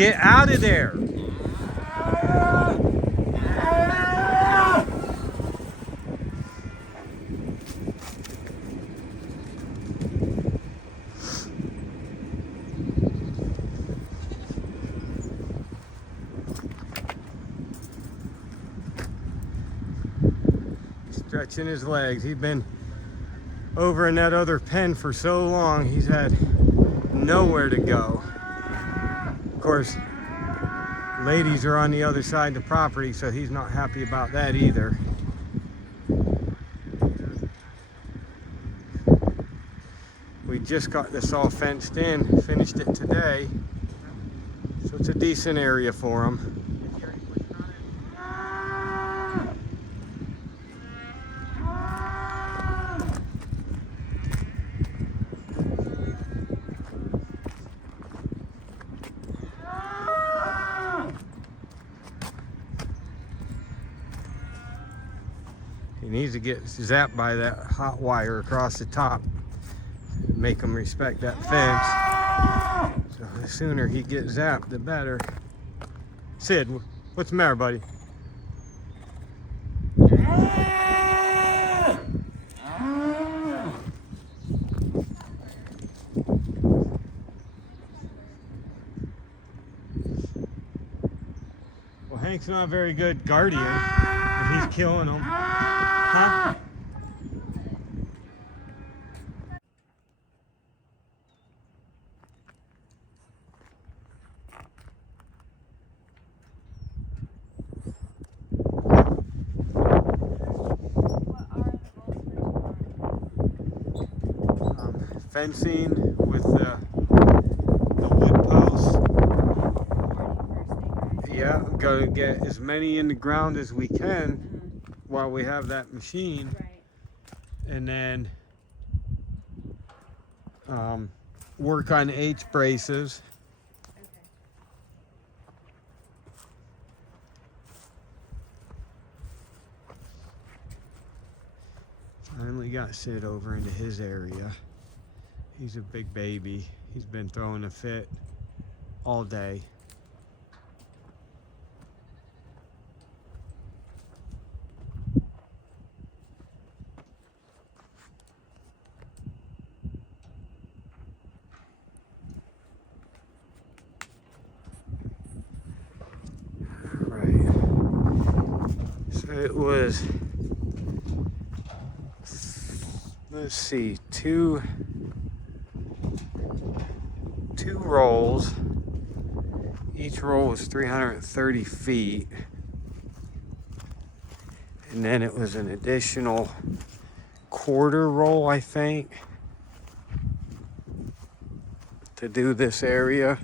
Get out of there. Stretching his legs. He's been over in that other pen for so long, he's had nowhere to go. Of course, ladies are on the other side of the property, so he's not happy about that either. We just got this all fenced in, finished it today, so it's a decent area for him. He needs to get zapped by that hot wire across the top. Make him respect that fence. So the sooner he gets zapped, the better. Sid, what's the matter, buddy? Well, Hank's not a very good guardian if he's killing them. Huh? Fencing with the wood posts. Yeah, I'm gonna get as many in the ground as we can while we have that machine, and then work on H braces. Finally got Sid over into his area. He's a big baby. He's been throwing a fit all day. Right. So it was, let's see, two rolls. Each roll was 330 feet. And then it was an additional quarter roll, I think, to do this area.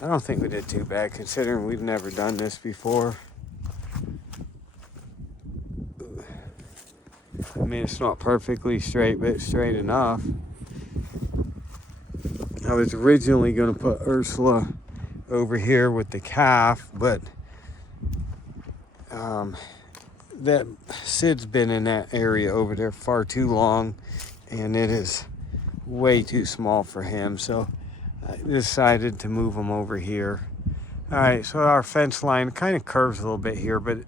I don't think we did too bad considering we've never done this before. I mean, it's not perfectly straight, but it's straight enough. I was originally going to put Ursula over here with the calf, but that Sid's been in that area over there far too long, and it is way too small for him, so I decided to move him over here. All right, so our fence line kind of curves a little bit here, but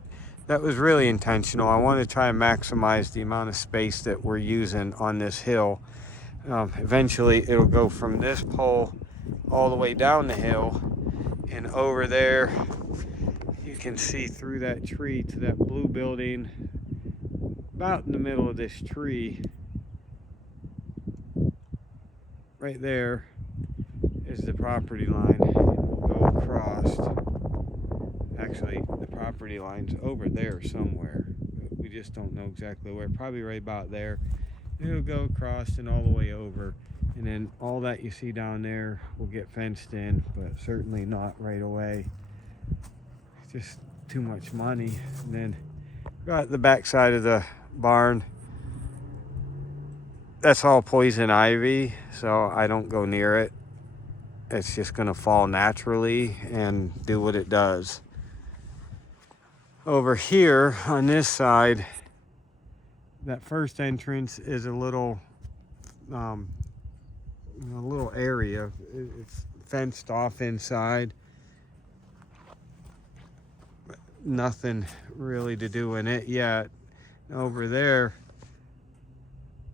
that was really intentional. I want to try and maximize the amount of space that we're using on this hill. Eventually it'll go from this pole all the way down the hill, and over there you can see through that tree to that blue building. About in the middle of this tree right there is the property line. We'll go across. Actually, the property line's over there somewhere. We just don't know exactly where. Probably right about there. It'll go across and all the way over, and then all that you see down there will get fenced in, but certainly not right away. It's just too much money. And then got the back side of the barn. That's all poison ivy, so I don't go near it. It's just gonna fall naturally and do what it does. Over here on this side, that first entrance is a little area. It's fenced off inside, nothing really to do in it yet. Over there,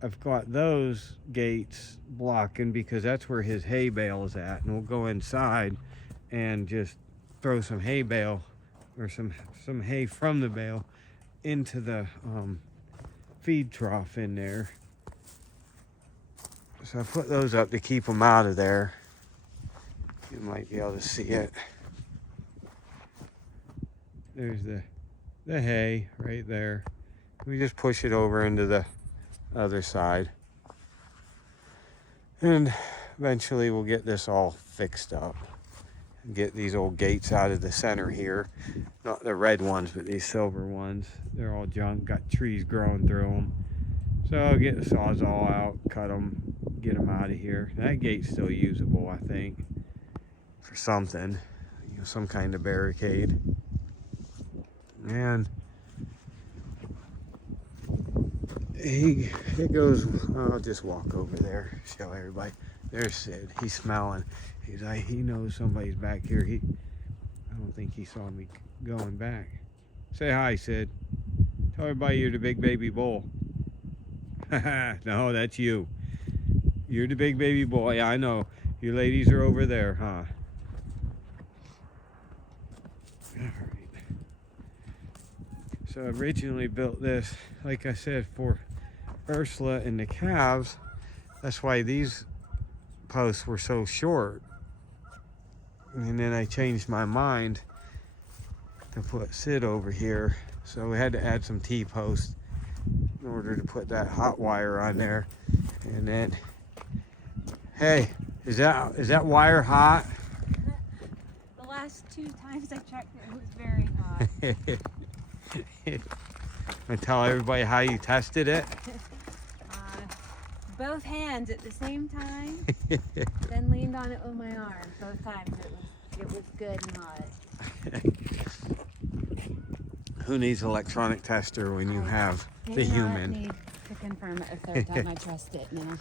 I've got those gates blocking because that's where his hay bale is at. And we'll go inside and just throw some hay bale or some hay from the bale into the feed trough in there. So I put those up to keep them out of there. You might be able to see it. There's the hay right there. We just push it over into the other side. And eventually we'll get this all fixed up. Get these old gates out of the center here. Not the red ones, but these silver ones. They're all junk, got trees growing through them. So I'll get the Sawzall out, cut them, get them out of here. That gate's still usable, I think, for something. You know, some kind of barricade. And it goes, I'll just walk over there, show everybody. There's Sid, he's smelling. He's like, he knows somebody's back here. I don't think he saw me going back. Say hi, Sid. Tell everybody you're the big baby bull. No, that's you. You're the big baby bull. Yeah, I know. You ladies are over there, huh? All right. So I originally built this, like I said, for Ursula and the calves. That's why these posts were so short. And then I changed my mind to put Sid over here. So we had to add some T-posts in order to put that hot wire on there. And then, hey, is that wire hot? The last 2 times I checked it was very hot. I tell everybody how you tested it. Both hands at the same time, then leaned on it with my arm. Both times it was good and hot. Who needs an electronic tester when you have the human? I need to confirm it a third time. I trust it now.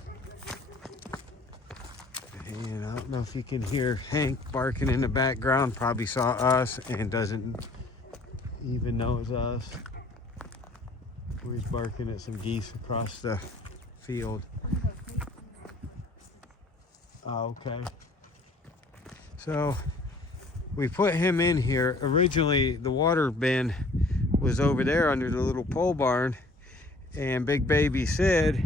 And I don't know if you can hear Hank barking in the background. Probably saw us and doesn't even know it's us. He's barking at some geese across the field. Oh, okay. So we put him in here. Originally, the water bin was over there under the little pole barn, and Big Baby Sid,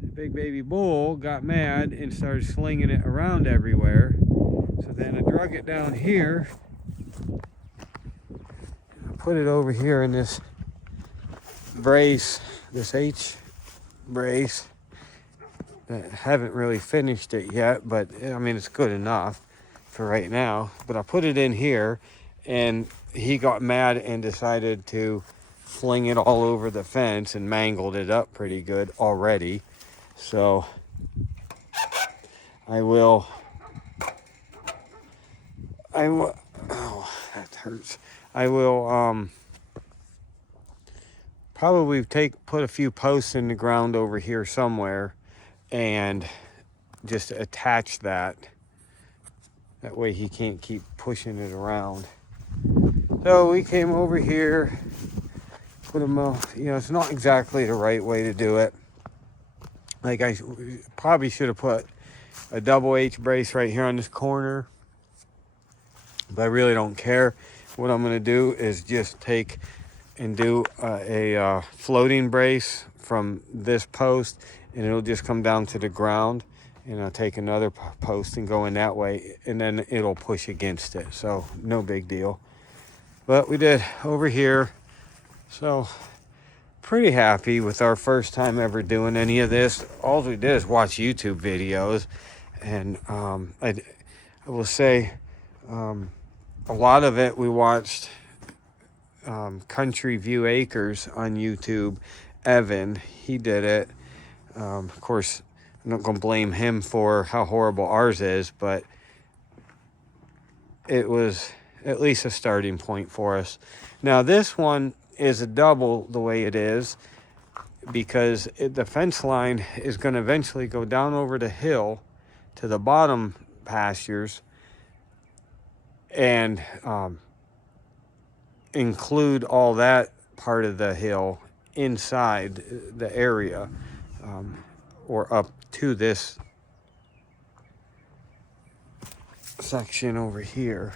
the big baby bull, got mad and started slinging it around everywhere. So then I drug it down here. I put it over here in this brace, this H brace. I haven't really finished it yet, but I mean, it's good enough for right now. But I put it in here, and he got mad and decided to fling it all over the fence and mangled it up pretty good already. So oh, that hurts. I will probably put a few posts in the ground over here somewhere and just attach that. That way he can't keep pushing it around. So we came over here, put them, it's not exactly the right way to do it. Like, I probably should have put a double H brace right here on this corner, but I really don't care. What I'm gonna do is just take and do a floating brace from this post, and it'll just come down to the ground, and I'll take another post and go in that way, and then it'll push against it. So no big deal. But we did over here. So pretty happy with our first time ever doing any of this. All we did is watch YouTube videos, and I will say a lot of it we watched Country View Acres on YouTube. Evan, he did it. Of course, I'm not going to blame him for how horrible ours is, but it was at least a starting point for us. Now this one is a double the way it is, because the fence line is going to eventually go down over the hill to the bottom pastures, and include all that part of the hill inside the area, or up to this section over here.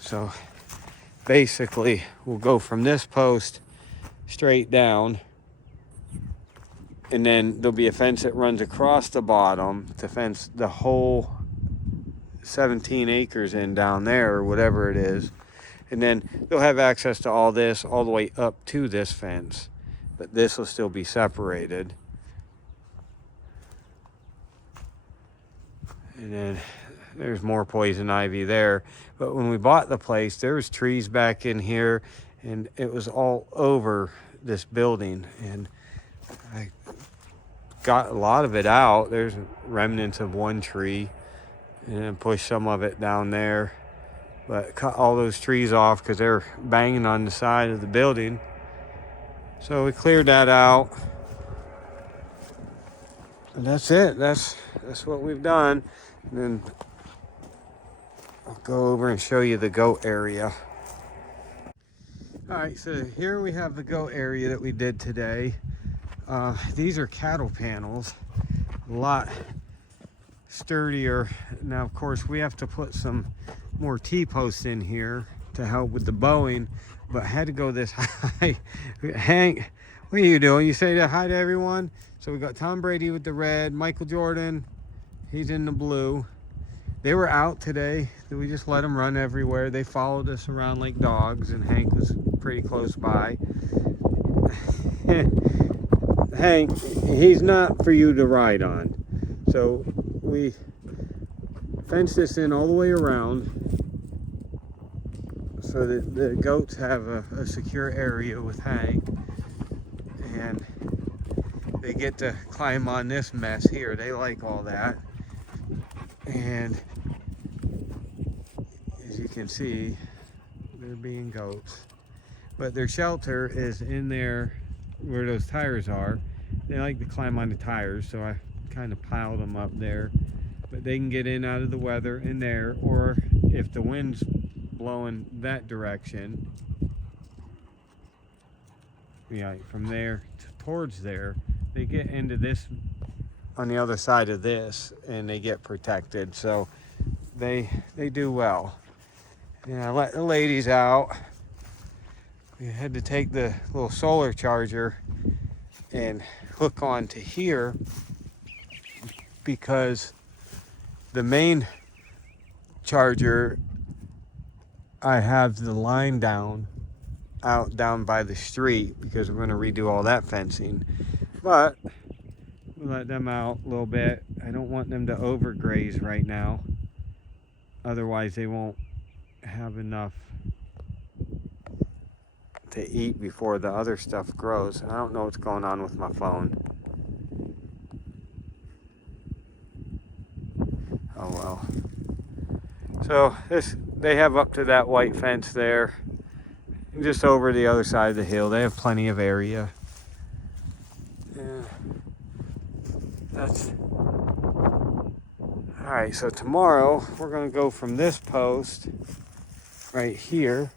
So basically we'll go from this post straight down, and then there'll be a fence that runs across the bottom to fence the whole 17 acres in down there, or whatever it is. And then they'll have access to all this all the way up to this fence, but this will still be separated. And then there's more poison ivy there. But when we bought the place, there was trees back in here, and it was all over this building. And I got a lot of it out. There's remnants of one tree, and then pushed some of it down there. But cut all those trees off because they're banging on the side of the building. So we cleared that out. And that's it. That's what we've done. And then I'll go over and show you the goat area. All right, so here we have the goat area that we did today. These are cattle panels, a lot sturdier. Now, of course, we have to put some more T-posts in here to help with the bowing, but I had to go this high. Hank, what are you doing? You say hi to everyone? So we got Tom Brady with the red, Michael Jordan, he's in the blue. They were out today. We just let them run everywhere. They followed us around like dogs, and Hank was pretty close by. Hank, he's not for you to ride on. So we fenced this in all the way around so that the goats have a secure area with Hank, and they get to climb on this mess here. They like all that. And as you can see, they're being goats, but their shelter is in there where those tires are. They like to climb on the tires, so I kind of piled them up there, but they can get in out of the weather in there, or if the wind's blowing that direction, yeah, from there towards there, they get into this on the other side of this, and they get protected. So they do well. And I let the ladies out. We had to take the little solar charger and hook onto here because the main charger, I have the line down by the street because we're going to redo all that fencing. But we let them out a little bit. I don't want them to overgraze right now, otherwise they won't have enough to eat before the other stuff grows. I don't know what's going on with my phone. Oh well. So they have up to that white fence there, just over the other side of the hill. They have plenty of area. Yeah. That's all right. So tomorrow we're going to go from this post right here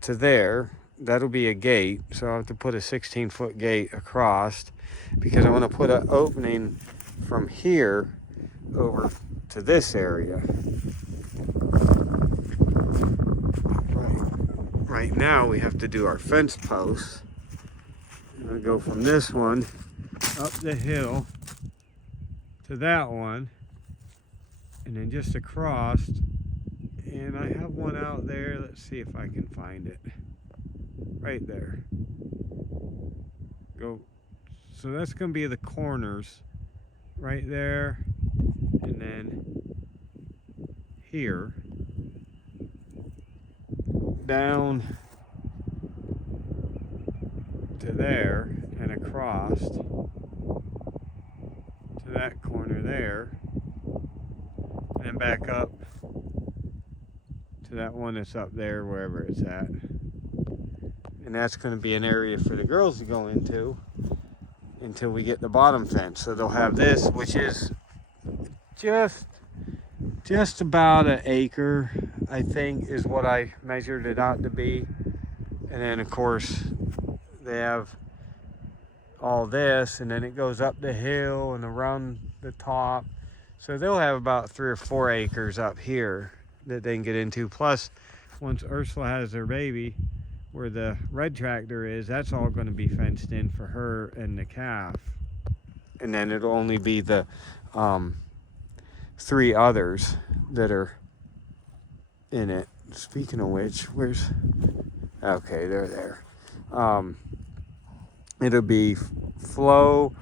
to there. That'll be a gate, so I have to put a 16-foot gate across because I want to put an opening from here over to this area. Right now we have to do our fence posts. I'm going to go from this one up the hill to that one, and then just across. And I have one out there. Let's see if I can find it. Right there. Go. So that's going to be the corners right there, and then here down to there and across to that corner there, and then back up to that one that's up there, wherever it's at. And that's going to be an area for the girls to go into until we get the bottom fence. So they'll have this, which is just about an acre. I think, is what I measured it out to be. And then, of course, they have all this, and then it goes up the hill and around the top. So they'll have about 3 or 4 acres up here that they can get into. Plus, once Ursula has her baby, where the red tractor is, that's all going to be fenced in for her and the calf. And then it'll only be the 3 others that are in it. Speaking of which, where's... Okay, they're there. It'll be Flo,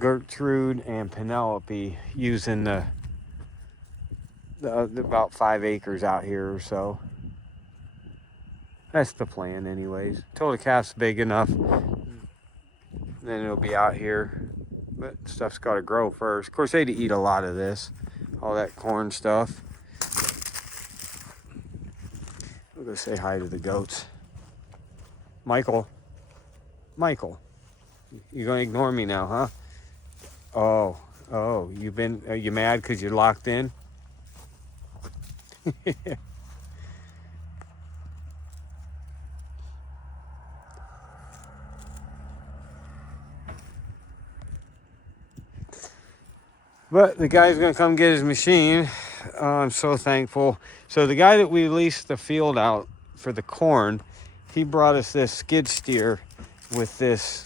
Gertrude, and Penelope using the about 5 acres out here or so. That's the plan anyways. Till the calf's big enough, then it'll be out here. But stuff's got to grow first. Of course, they'd eat a lot of this, all that corn stuff. We'll go say hi to the goats. Michael, you gonna ignore me now, huh? Oh, are you mad because you're locked in? But the guy's gonna come get his machine. I'm so thankful. So the guy that we leased the field out for the corn, he brought us this skid steer with this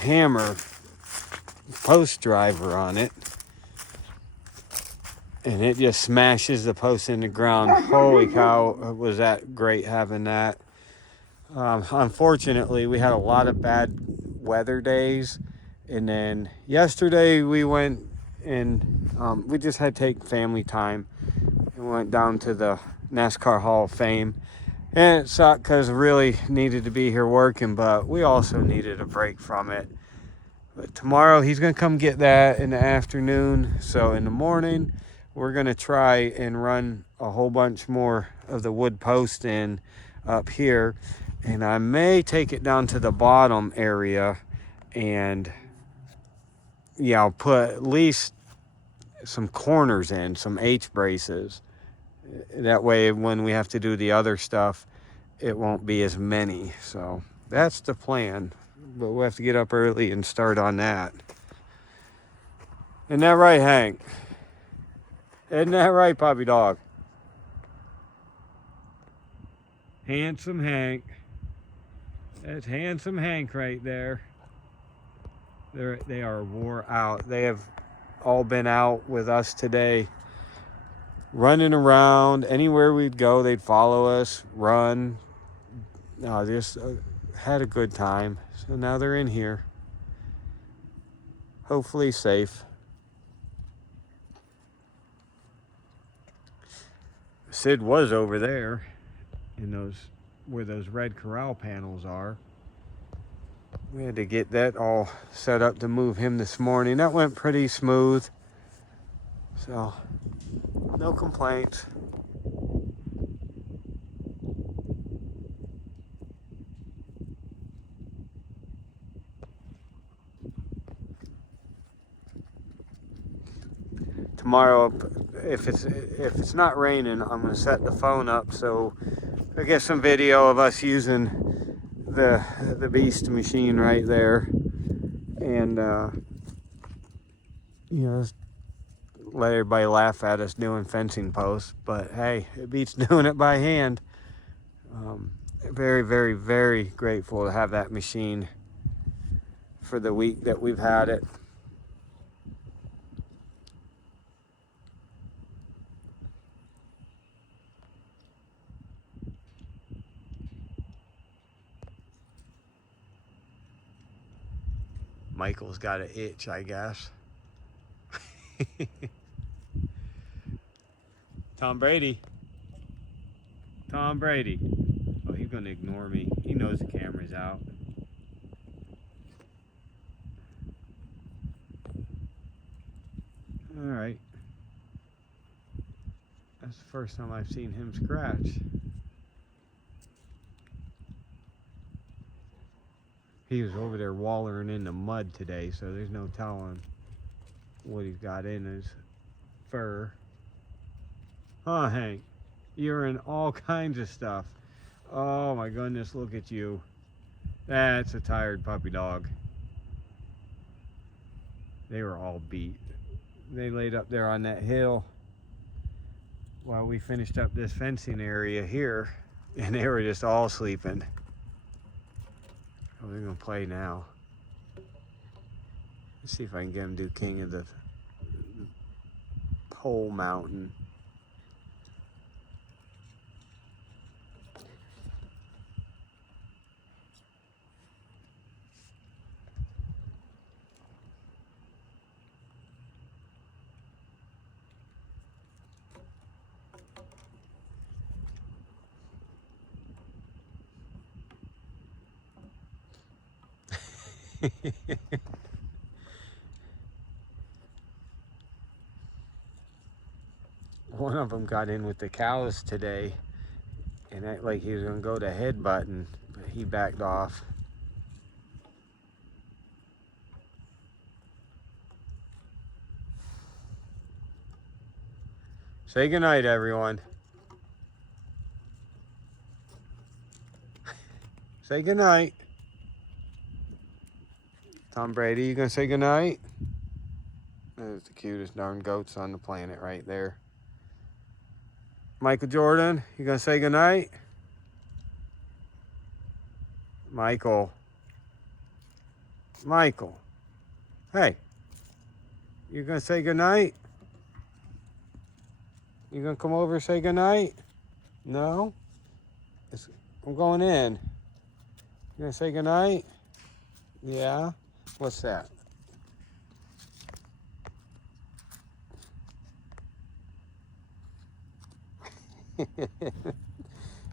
hammer post driver on it, and it just smashes the post in the ground. Holy cow, was that great having that. Unfortunately, we had a lot of bad weather days, and then yesterday we went and we just had to take family time and went down to the NASCAR Hall of Fame. And it sucked because really needed to be here working, but we also needed a break from it. But tomorrow he's going to come get that in the afternoon. So in the morning, we're going to try and run a whole bunch more of the wood post in up here. And I may take it down to the bottom area and, yeah, I'll put at least some corners in, some H braces. That way, when we have to do the other stuff, it won't be as many. So that's the plan. But we'll have to get up early and start on that. Isn't that right, Hank? Isn't that right, puppy dog? Handsome Hank. That's handsome Hank right there. They are wore out. They have all been out with us today, running around. Anywhere we'd go, they'd follow us, run. Just had a good time. So now they're in here. Hopefully safe. Sid was over there in those, where those red corral panels are. We had to get that all set up to move him this morning. That went pretty smooth. So, no complaints. Tomorrow, if it's not raining, I'm gonna set the phone up so I get some video of us using the beast machine right there, and just let everybody laugh at us doing fencing posts. But hey, it beats doing it by hand. Very, very, very grateful to have that machine for the week that we've had it. Michael's got an itch, I guess. Tom Brady. Oh, he's gonna ignore me. He knows the camera's out. All right. That's the first time I've seen him scratch. He was over there wallering in the mud today, so there's no telling what he's got in his fur. Huh, Hank? You're in all kinds of stuff. Oh my goodness, look at you. That's a tired puppy dog. They were all beat. They laid up there on that hill while we finished up this fencing area here, and they were just all sleeping. Oh, they're gonna play now. Let's see if I can get them to do King of the Pole Mountain. One of them got in with the cows today and act like he was gonna go to headbutting, but he backed off. Say goodnight, everyone. Say goodnight. Tom Brady, you gonna say goodnight? There's the cutest darn goats on the planet right there. Michael Jordan, you gonna say goodnight? Michael. Michael. Hey. You gonna say goodnight? You gonna come over and say goodnight? No? I'm going in. You gonna say goodnight? Yeah? What's that?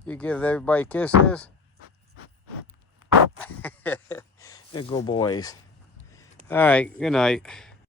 You give everybody kisses? They're good boys. All right, good night.